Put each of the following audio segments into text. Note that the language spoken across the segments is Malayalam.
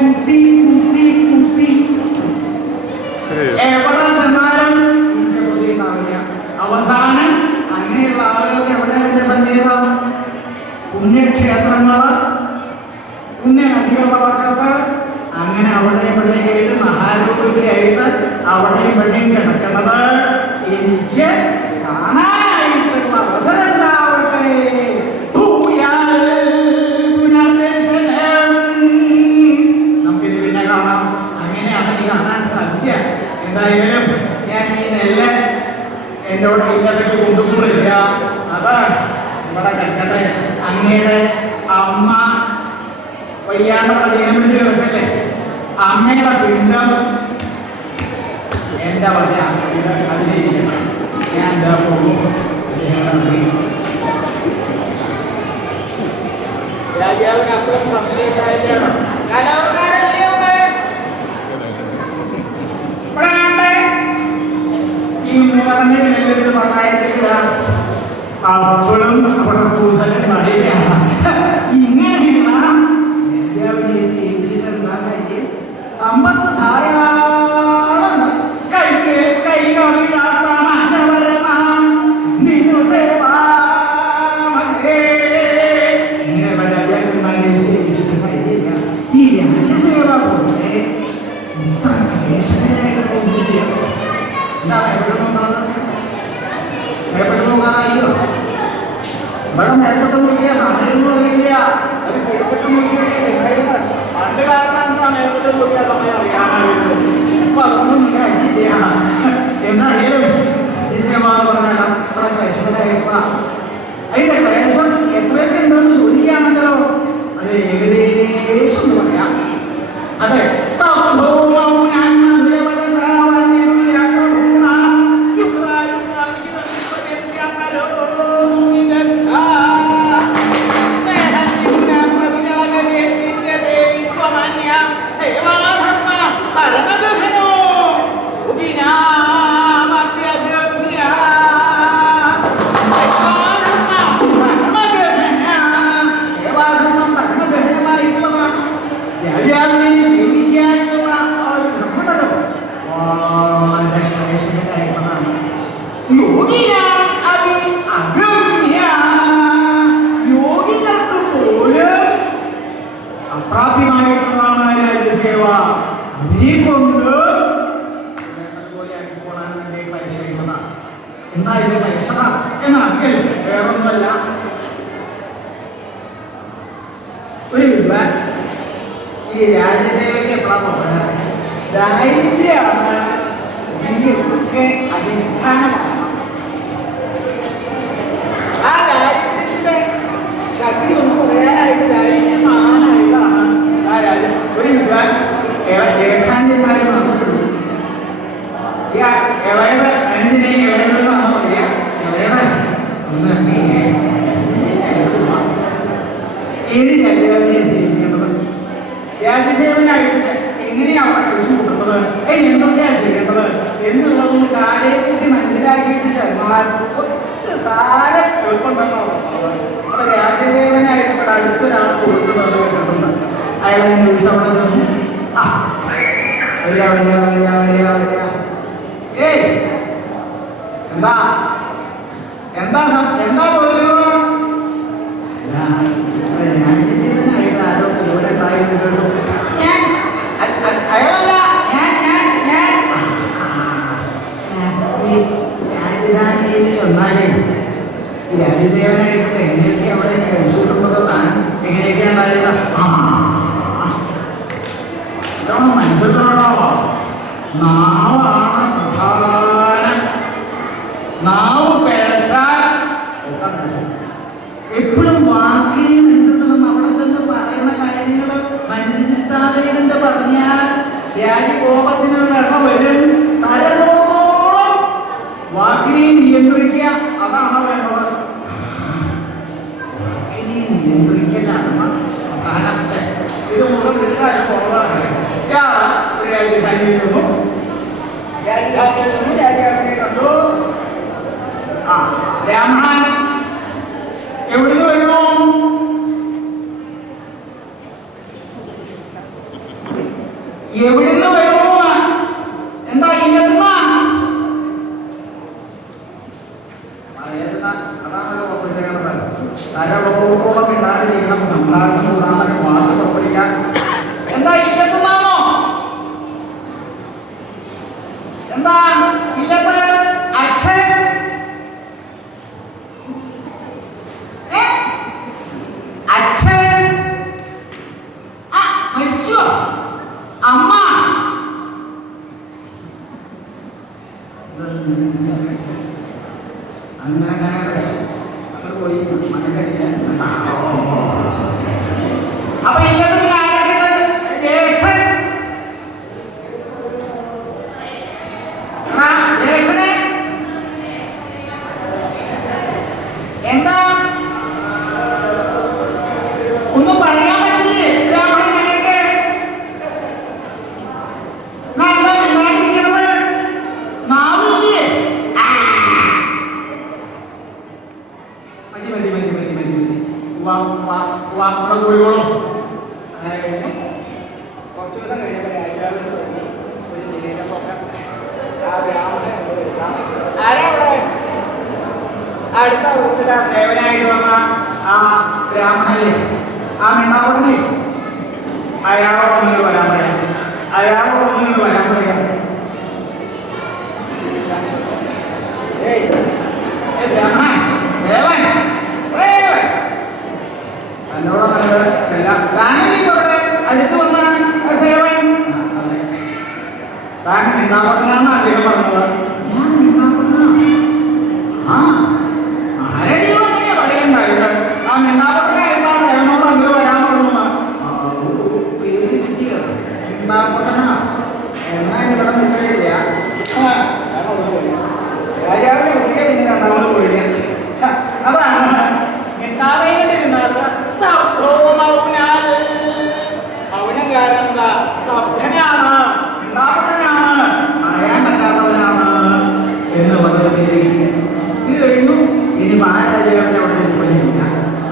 കുത്തി കുത്തി കുത്തി എവിടെ ചെന്നാലും ഇതിന്റെ പ്രതി ഉണ്ടാവില്ല. അവസാനം അങ്ങനെയുള്ള ആളുകൾക്ക് എവിടെ സംഗീതം പുണ്യക്ഷേത്രങ്ങള് പുണ്യനദികളുടെ പക്കത്ത് അങ്ങനെ അവിടെയും ഇവിടെയായിട്ട് മഹാരൂപിയായിട്ട് അവിടെയും ഇവിടെയും കിടക്കുന്നത് എനിക്ക് കാണാനായിട്ടുള്ള അവസരം ഉണ്ടാവട്ടെ. നമുക്കിത് പിന്നെ കാണാം. അങ്ങനെയാണ് ഈ കാണാൻ സാധ്യ. എന്തായാലും ഞാൻ ഈ നെല്ല് എൻ്റെ കൂടെ ഇല്ലത്തേക്ക് കൊണ്ടുപോയില്ല. അത് ഇവിടെ കിടക്കട്ടെ. അങ്ങയുടെ അമ്മ വയ്യാണ്ടവിടെ ദീനം പിടിച്ച് കിടക്കല്ലേ, അമ്മയുടെ പിണ്ടം എൻ്റെ വക ഇത് അതിലിരിക്കണം. ഞാൻ എന്താ പോകും. രാജാവിന് അപ്പുറം സംശയക്കാരിലാണ്. ഈ മൂന്നറിഞ്ഞ നെല്ലെടുത്ത് പട്ടായത്തില്ല അപ്പോഴും അവിടെ പൂസലും മഴയാണ്. ഇങ്ങനെയുള്ള രാജാവിനെ സേവിച്ചിട്ട് എന്താ കാര്യം? സമ്പത്ത് ധാരാളം ഇങ്ങനെയുള്ള രാജാക്കന്മാരെ സേവിച്ചിട്ട് കാര്യമില്ല. ഈ രാജസേവ പോലെ ഇത്ര ക്ലേശകരമായിട്ടുള്ള ഒന്നുമില്ല. എന്താണ് എവിടെ നോക്കുന്നത്? എവിടെ നോക്കാനായോ? ഇവിടെ മേൽപ്പെട്ടു നോക്കിയ സമയം നോക്കിയില്ല. അത് കീഴ്പ്പെട്ടു നോക്കിയ പണ്ട് കാലത്താണ് മേൽപ്പെട്ടു നോക്കിയ സമയം അറിയാമായിരുന്നു. ഇപ്പൊ അതൊന്നും കഴിക്കില്ല. എന്നാലും പറഞ്ഞാൽ അത്ര ക്ലേശകരമായിട്ടുള്ള അതിന്റെ ക്ലേശം എത്രയൊക്കെ ഉണ്ടെന്ന് ചോദിക്കുകയാണല്ലോ. അത് ഏകദേശം പറയാം. അതെ, അപ്രാപ്യമായിട്ടുള്ളതാണ് രാജ്യസേവ. അതിനെ കൊണ്ട് പോലെ ആക്കിപ്പോളാൻ വേണ്ടി പരിശ്രമിക്കുന്നതാണ്. എന്താ ഇതിന്റെ പരിശ്രമ എന്നാണെങ്കിൽ വേറൊന്നുമല്ല. ഒരു വിദ്വാൻ ഈ രാജ്യസേവയ്ക്ക് എപ്പോഴാണ് ദാരിദ്ര്യമാണ് ഇതിന്റെയൊക്കെ അടിസ്ഥാനമാണ്. ആ ദാരിദ്ര്യത്തിന്റെ ശക്തി ഒന്ന് പറയാനായിട്ട് ദാരിദ്ര്യം മാനായിട്ടാണ് ആ രാജ്യം. ഒരു വിദ്വാൻ ഏകാന്യന്മാരെ വന്നിട്ടുള്ളൂ. ഇളയത് അനുജനെ ഇളയതെന്നാണ് പറയുക. ഇളയത് ഒന്ന് ഏത് രാജാവിനെ സേവിക്കേണ്ടത്? രാജ്യസേവനായിട്ട് എങ്ങനെയാണ് കഴിച്ചു കൂട്ടുന്നത്, എന്തൊക്കെയാണ് ചെയ്യേണ്ടത് എന്നുള്ളതൊന്ന് കാലയെക്കുറിച്ച് മനസ്സിലാക്കിയിട്ട് ചെന്നാൽ കുറച്ച് സാരം എളുപ്പമുണ്ടെന്നോ. അപ്പൊ രാജ്യസേവനായിട്ട് ഇവിടെ അടുത്തൊരാൾ കൊടുക്കുന്നത് കേട്ടിട്ടുണ്ട്. അയാളെ അവിടെ ചെന്നു, ആ വരിക വരിക വരിക വരിക വരിക, ഏയ് എന്താ എന്താ എന്താ തോന്നുന്നത്? രാജ്യസേവനായിട്ട് ആരോ കൂടെ ഉണ്ടായിരുന്നു. ഞാൻ അയാളല്ല, ഈ രാജധാനിയിൽ ചെന്നാലേ ഈ രാജ്യസേവനായിട്ട് എങ്ങനെയൊക്കെ അവിടെ കഴിച്ചു കിട്ടുന്നത് താൻ എങ്ങനെയൊക്കെയാ ഉണ്ടായത്? മനസ്സിലാണോ? നാവാണ് പ്രധാനം. നാവ് പിഴച്ചാൽ എപ്പോഴും വാക്കിനെ മനസ്സിലാക്കണം. അവിടെ ചെന്ന് പറയുന്ന കാര്യങ്ങൾ മനസ്സിലാതെ എന്ന് പറഞ്ഞാൽ രാജകോപത്തിന് ഇട വരും. തരളോളം വാക്കിനെ നിയന്ത്രിക്കുക, അതാണ് വേണ്ടത്. വാക്കിനെ നിയന്ത്രിക്കലാണ് പ്രധാനത്തെ. ഇത് മുതൽ പോകാതെ ഒരു രാജധാനിയിൽ നിന്നും രാജാവിനെ കണ്ടു. ആ രാമൻ എവിടുന്ന് വരുന്നു? എവിടുന്ന് വരുമോ? എന്താ ഇല്ലെന്നാ അതാണല്ലോ പ്രത്യേകത. തരളോളം ഇടാതിരിക്കണം, സംഭാഷണം കൂടാതെ വാക്ക് പുറപ്പെടുവിക്കാൻ. എന്താ ഇല്ലെന്നാണോ? എന്താ ഇല്ലത്ത്? അച്ഛൻ അച്ഛൻ മരിച്ചോ? അമ്മ അങ്ങനെ പോയി അപ്പൊ ഇല്ലത്ത് ജ്യേഷ്ഠൻ ജ്യേഷ്ഠനെ എന്താ ഒന്നും പറയാൻ പറ്റില്ലേ? ബ്രാഹ്മണനൊക്കെ എന്താ ഉണ്ടായിരിക്കുന്നത്? നാവില്ലേ? മതി മതി മതി മതി മതി മതി വാക്കുടെ കൂടിയോളൂ. കുറച്ചു ദിവസം കഴിയുമ്പോൾ രാജാവിന് തോന്നി ഒരു നിലയിലൊക്കെ ആ ബ്രാഹ്മണൻ ആരാ അവിടെ അടുത്ത വൃത്തില സേവനായിട്ട് വന്ന ആ ബ്രാഹ്മണല്ലേ, ആ മിണ്ടാവടല്ലേ, അയാളോട് ഒന്നിന് വരാൻ പറയാം. അയാളോട് ഒന്നിന് വരാൻ പറയാം. ബ്രാഹ്മണൻ സേവൻ സേവൻ എന്നോട് നല്ലത് ചെല്ലാം. താനല്ലേ ഇവിടെ അടുത്ത് വന്ന സേവൻ? താൻ മിണ്ടാവടനാണ് അദ്ദേഹം പറഞ്ഞത്. ഞാൻ മിണ്ടാവടന? ആ ആരടി പറയണ്ടായത്? ആ മിണ്ടാവടനായിരുന്നാ സേവനോട് അങ്ങ് വരാൻ പറഞ്ഞു. പേര് കിട്ടിയ മിണ്ടാവടനാ എന്നാ ഇവിടെ നിൽക്കില്ല. രാജാവിനെ ഒതുക്കെ പിന്നെ രണ്ടാമത് പോയില്ല. അതാണ് മിണ്ടാവേണ്ടിരുന്നത്. മൗനം കാരണം എന്താ? സ്തബ്ധനാണ്, മിണ്ടാവടനാണ്, പറയാൻ പറ്റാത്തവനാണ് എന്നുള്ളത്. ഇത് കഴിഞ്ഞു. ഇനി മഹാരാജാവിന്റെ അവിടെ പോയില്ല.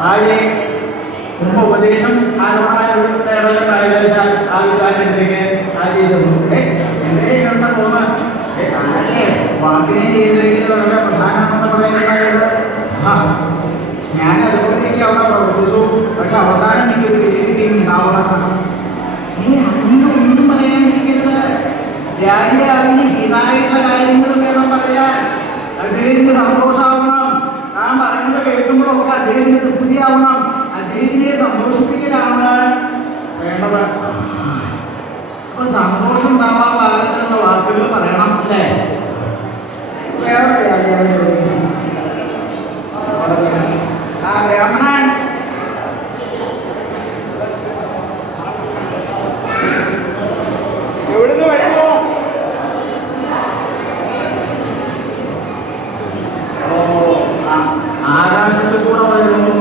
ആരെ മുമ്പ് ഉപദേശം ആരോടാരും തേടലുണ്ടായതെന്ന് ആ വിദ്വാനടുത്തേക്ക് ആദ്യം ചെന്നു. എന്റെ കണ്ട പോന്ന താനല്ലേ വാക്കിനെ ചെയ്തില്ലെങ്കിൽ വളരെ പ്രധാനമെന്ന് പറയുന്നത്. ഞാൻ അതുകൊണ്ടേക്ക് അവിടെ പ്രവർത്തിച്ചു. പക്ഷെ അവസാനം എനിക്കൊരു പേര് ഉണ്ടാവണം. അങ്ങനെ ഒന്നും പറയാനിരിക്കരുത്. രാജാവിന് ഹിതായിട്ടുള്ള കാര്യങ്ങൾ വേണം പറയാൻ. അദ്ദേഹത്തിന് സന്തോഷമാവണം. താൻ പറയുന്നത് കേൾക്കുമ്പോഴൊക്കെ അദ്ദേഹത്തിന് തൃപ്തിയാവണം. അദ്ദേഹത്തിനെ സന്തോഷിപ്പിക്കലാണ് വേണ്ടത്. അപ്പൊ സന്തോഷം ഉണ്ടാവാൻ പാകത്തിലുള്ള വാക്കുകൾ പറയണം അല്ലേ? വേറെ രാജാവിനെ ആ ബ്രാഹ്മണൻ എവിടുന്ന് വരുമോ? ആകാശത്തിൽ കൂടെ വരുന്നു.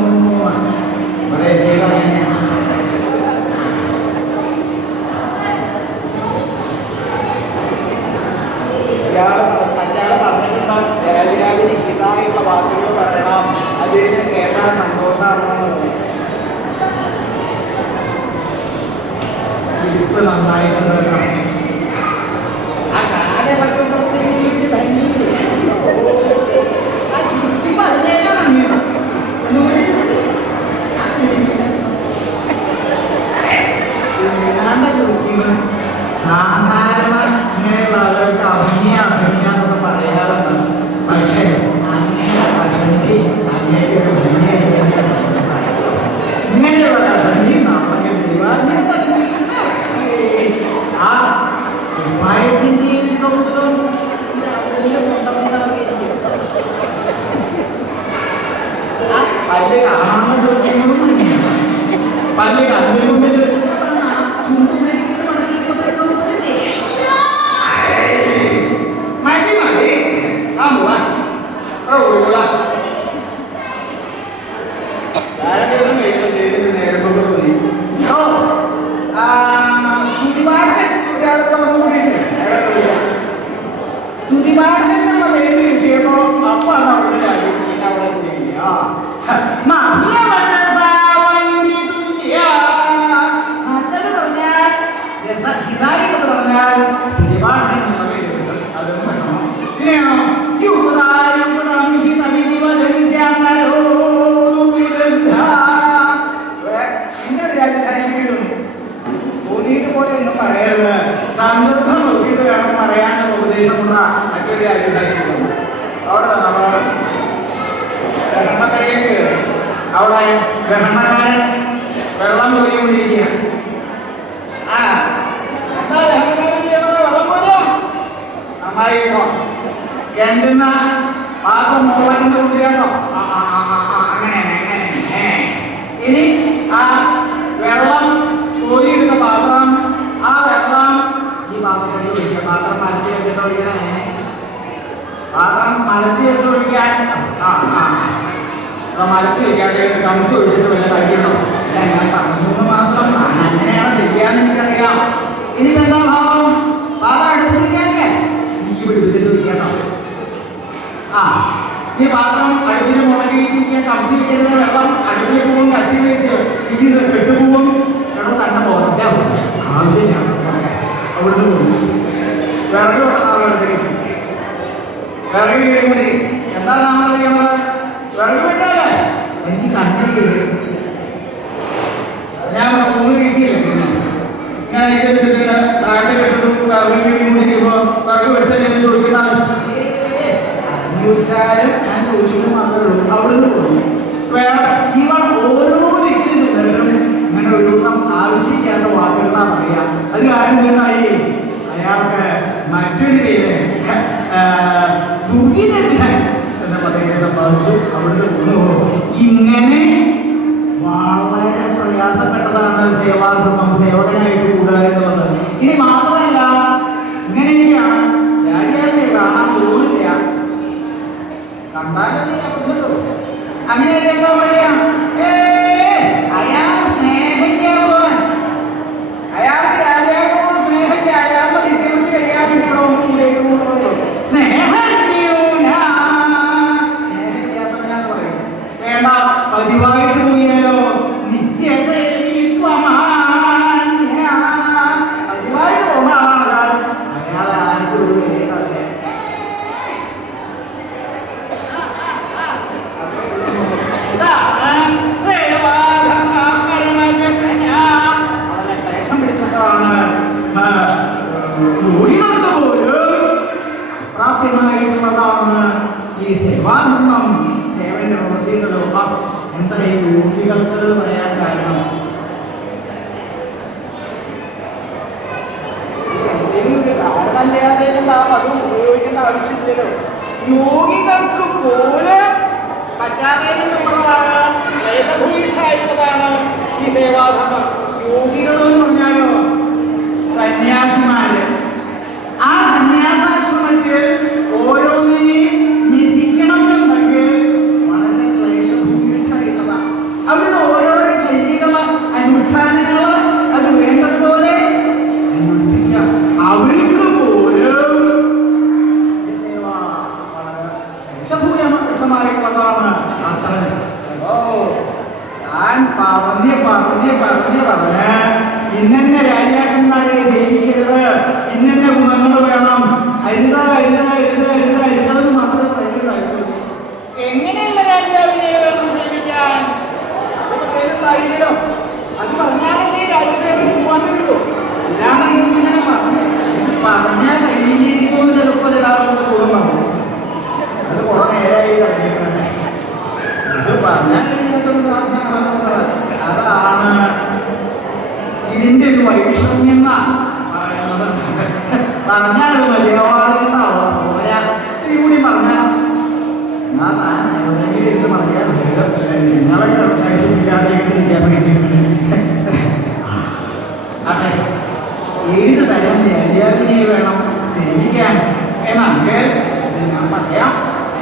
മറ്റാള് പറഞ്ഞിട്ടുണ്ട് രാജാവിന് ഹിതായുള്ള വാക്കുകൾ പറയണം. അദ്ദേഹത്തിന് കേട്ടാൽ സന്തോഷമാണെന്ന്. ഇരിപ്പ് നന്നായിട്ടുണ്ട്. ആ കാലഘട്ടത്തിലേക്ക് ഭംഗി ആ ശുദ്ധി പറഞ്ഞേക്കാൻ അങ്ങനെയാണ്. സാധാരണ ഇങ്ങനെയുള്ള ആളുകൾക്ക് അഭിനയെന്നൊക്കെ പറയാറുണ്ട്. പക്ഷേ അങ്ങനെ കഷണ്ടി അങ്ങനെയൊക്കെ ഇങ്ങനെയുള്ള കഷണ്ടി നമ്മുടെ ആ ഉപായത്തിൻ്റെയും കൗതുകം പല്ല് കാണാൻ പല്ല് കണ്ടുകൊണ്ട് mày đi à mùa rồi rồi đấy cái nó nghỉ cái gì cái này không có gì đâu studi bát cái cái nó không đi studi bát cái nó về đi thì nó apa nào cái này nào là cái gì à mà dia baca sawan di dunia ada tu banyak biasa kita പോലെ ഒന്നും പറയരുത്, സന്ദർഭം നോക്കിയിട്ട് വേണം പറയാനുള്ള ഉപദേശമുള്ള മറ്റൊരു രാജ്യത്തായിരുന്നു. അവിടെ നമ്മൾ ഗ്രഹണക്കരയിൽ കയറി. അവിടെ ഗ്രഹണക്കാരൻ വെള്ളം കോരിക്കൊണ്ടിരിക്കുക. എന്താ ഗ്രഹണക്കാരൻ ചെയ്യുന്നത്? വെള്ളം കോരുക. നന്നായിട്ടോ കിണറ്റുന്ന പാത്രം മോളന്റെ കുട്ടിയാണോ? അങ്ങനെ ഇനി ആ വെള്ളം കോരിയെടുത്ത പാത്രം, ആ വെള്ളം ഈ പാത്രത്തിൽ ഒഴിക്കുക. പാത്രം മലത്തി വെച്ചിട്ട് ഒഴിക്കണേ. പാത്രം മലത്തി വെച്ച് ഒഴിക്കാൻ മലത്തി വയ്ക്കാതെ കമുത്തി ഒഴിച്ചിട്ട് വല്ല കഴിക്കണോ? അല്ല, ഞാൻ പറഞ്ഞു മാത്രം. അങ്ങനെയാണ് ശരിയാന്ന് എനിക്കറിയാം. എനിക്കെന്താ ഭാവം? പാത്രം അടുപ്പിരിക്കാനല്ലേ എനിക്ക് പിടിപ്പിച്ചിട്ട് വയ്ക്കണോ? ഈ പാത്രം അടുപ്പിന് മുളകിരിക്കാൻ കത്തി വയ്ക്കുന്ന വെള്ളം അടുപ്പിൽ പോകും, കത്തി വെച്ച് ഇത് കെട്ടുപോകും. എവിടെ തന്നെ പോകാൻ ആവശ്യമില്ല. അവിടുന്ന് പോകും. വിറക് ആളെടുത്തേക്ക് വിറക് കയറി. എന്താ നമ്മൾ ചെയ്യുന്നത്? വിറക് വിട്ടല്ലേ എനിക്ക് കണ്ടില്ലേ? ഞാൻ ഊണ് കഴിക്കില്ല. പിന്നെ ഇങ്ങനെ ഇതെടുത്തിട്ട് താഴെ കെട്ടതും വിറക് കയറിക്കൊണ്ടിരിക്കുമ്പോൾ വിറക് വെട്ടല്ലേ ചോദിക്കണം. ചോദിച്ചാലും ഞാൻ ചോദിച്ചത് മാത്രമേ ഉള്ളൂ. അവിടുന്ന് പോകും. വേറെ ഇവൾ ഓരോ ദിക്കിൽ ചെന്നവരും ഇങ്ങനെ ഒരു ആവശ്യമില്ലാത്ത വാക്കുകളാണ് പറയാം. അത് കാരണം എന്തായി? അയാൾക്ക് മറ്റൊരു പേര് ദുഃഖിതൻ എന്ന പദവിയെ സമ്പാദിച്ചു. അവിടുന്ന് പോകുന്നു. ഇങ്ങനെ വളരെ പ്രയാസപ്പെട്ടതാണ് സേവാധർമ്മം, സേവകനായിട്ട് കൂടുക എന്നുള്ളത്. ഇനി മാത്രമല്ല, ഇങ്ങനെയൊക്കെയാണ് രാജ്യത്തെ കാണാൻ പോകില്ല. കണ്ടാലേ അങ്ങനെ പറയാം. അയാൾ സ്നേഹിക്കാൻ അയാൾക്ക് രാജാവിനോട് സ്നേഹിക്ക. അയാളുടെ നിത്യവൃത്തി കഴിയാൻ വേണ്ടിയോ സ്നേഹിക്കാത്തവനാന്ന് പറയും. വേണ്ട, പതിവായിട്ട് പോയാലോ നിത്യ പതിവായിട്ട് പോകുന്ന ആളാണ് അയാൾ. ആർക്കും ഒരു വിലയില്ല. യോഗികൾക്ക് പോലും പ്രാപ്യമായിട്ടുള്ളതാണ് ഈ സേവാധർമ്മം, സേവന്റെ പ്രവൃത്തികളൊപ്പം. എന്താ ഈ യോഗികൾക്ക് പറയാൻ കാരണം? കാരണമല്ലാതെ അതും ഉപയോഗിക്കേണ്ട ആവശ്യമില്ലല്ലോ. യോഗികൾക്ക് പോലും പറ്റാതെയുള്ളതാണ്, ക്ലേശഭൂയിഷ്ഠായിട്ടുള്ളതാണ് ഈ സേവാധർമ്മം. യോഗികൾ എന്ന് പറഞ്ഞാലോ സന്യാസിമാര്. ആ സന്യാസാശ്രമത്തിൽ ഓരോന്നിനെയും നിസിക്കണമെന്നുണ്ടെങ്കിൽ വളരെ ക്ലേശഭൂയിഷ്ഠായിട്ടുള്ളതാണ്. അവരുടെ ഓരോരോ ചര്യകള്, അനുഷ്ഠാനങ്ങള് അത് വേണ്ടതുപോലെ അനുഷ്ഠിക്കാം. അവർക്ക് പോലും സേവ വളരെ ക്ലേശഭൂയിഷ്ഠമായിട്ടുള്ളതാണ്. അത്ര താൻ പറഞ്ഞ് ഇന്നെ രാജാക്കന്മാരെ സേവിക്കരുത്, ഇന്നെ ഗുണങ്ങൾ വേണം, അരുതെന്ന് മാത്രമേ പറയുള്ളൂ. എങ്ങനെയുള്ള രാജാവിനെ വേണം സേവിക്കാൻ? അത് പ്രത്യേകം കാര്യമില്ലല്ലോ. അത് പറഞ്ഞാലല്ലേ രാജ്യസേവയ്ക്ക് പോകാൻ പറ്റുള്ളൂ. അല്ലാതെ ഇങ്ങനെ പറഞ്ഞാൽ കഴിഞ്ഞിരിക്കുമെന്ന് ചിലപ്പോൾ ഒരാളുടെ കൂടെ പറഞ്ഞു. അത് കുറെ നേരമായി കഴിഞ്ഞിട്ടുണ്ട്. അത് പറഞ്ഞാൽ കഴിഞ്ഞിട്ടൊരു അതാണ് ഇതിന്റെ ഒരു വൈഷമ്യം പറയുന്നത്. പറഞ്ഞാലത് മര്യാദ പോരാ, ഇത്തിരി കൂടി പറഞ്ഞാൽ എവിടെയെങ്കിലും എന്ന് പറഞ്ഞാൽ നിങ്ങളെ നശിപ്പിക്കാതെ ഇരിക്കാൻ വേണ്ടി. അതെ, ഏത് തരം രാജാവിനെ വേണം സേവിക്കാൻ എന്നെങ്കിൽ ഞാൻ പറയാം,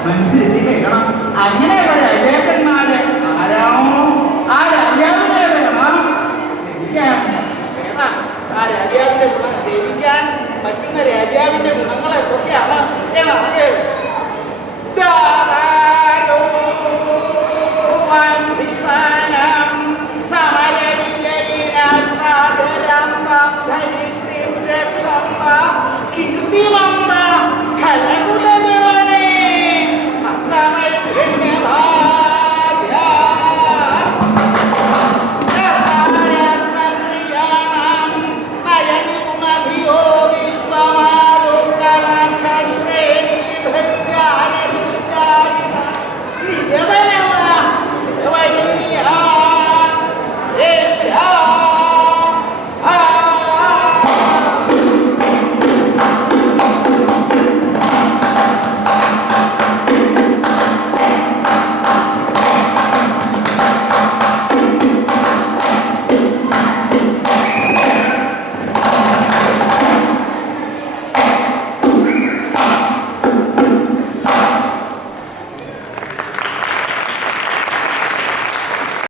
മനസ്സിലെത്തി കേൾക്കണം. അങ്ങനെയുള്ള രാജാക്കന്മാര് ആരാണോ ആ രാജാവിനെ വേണം സേവിക്കാൻ. ആ രാജാവിന്റെ സേവിക്കാൻ പറ്റുന്ന രാജാവിന്റെ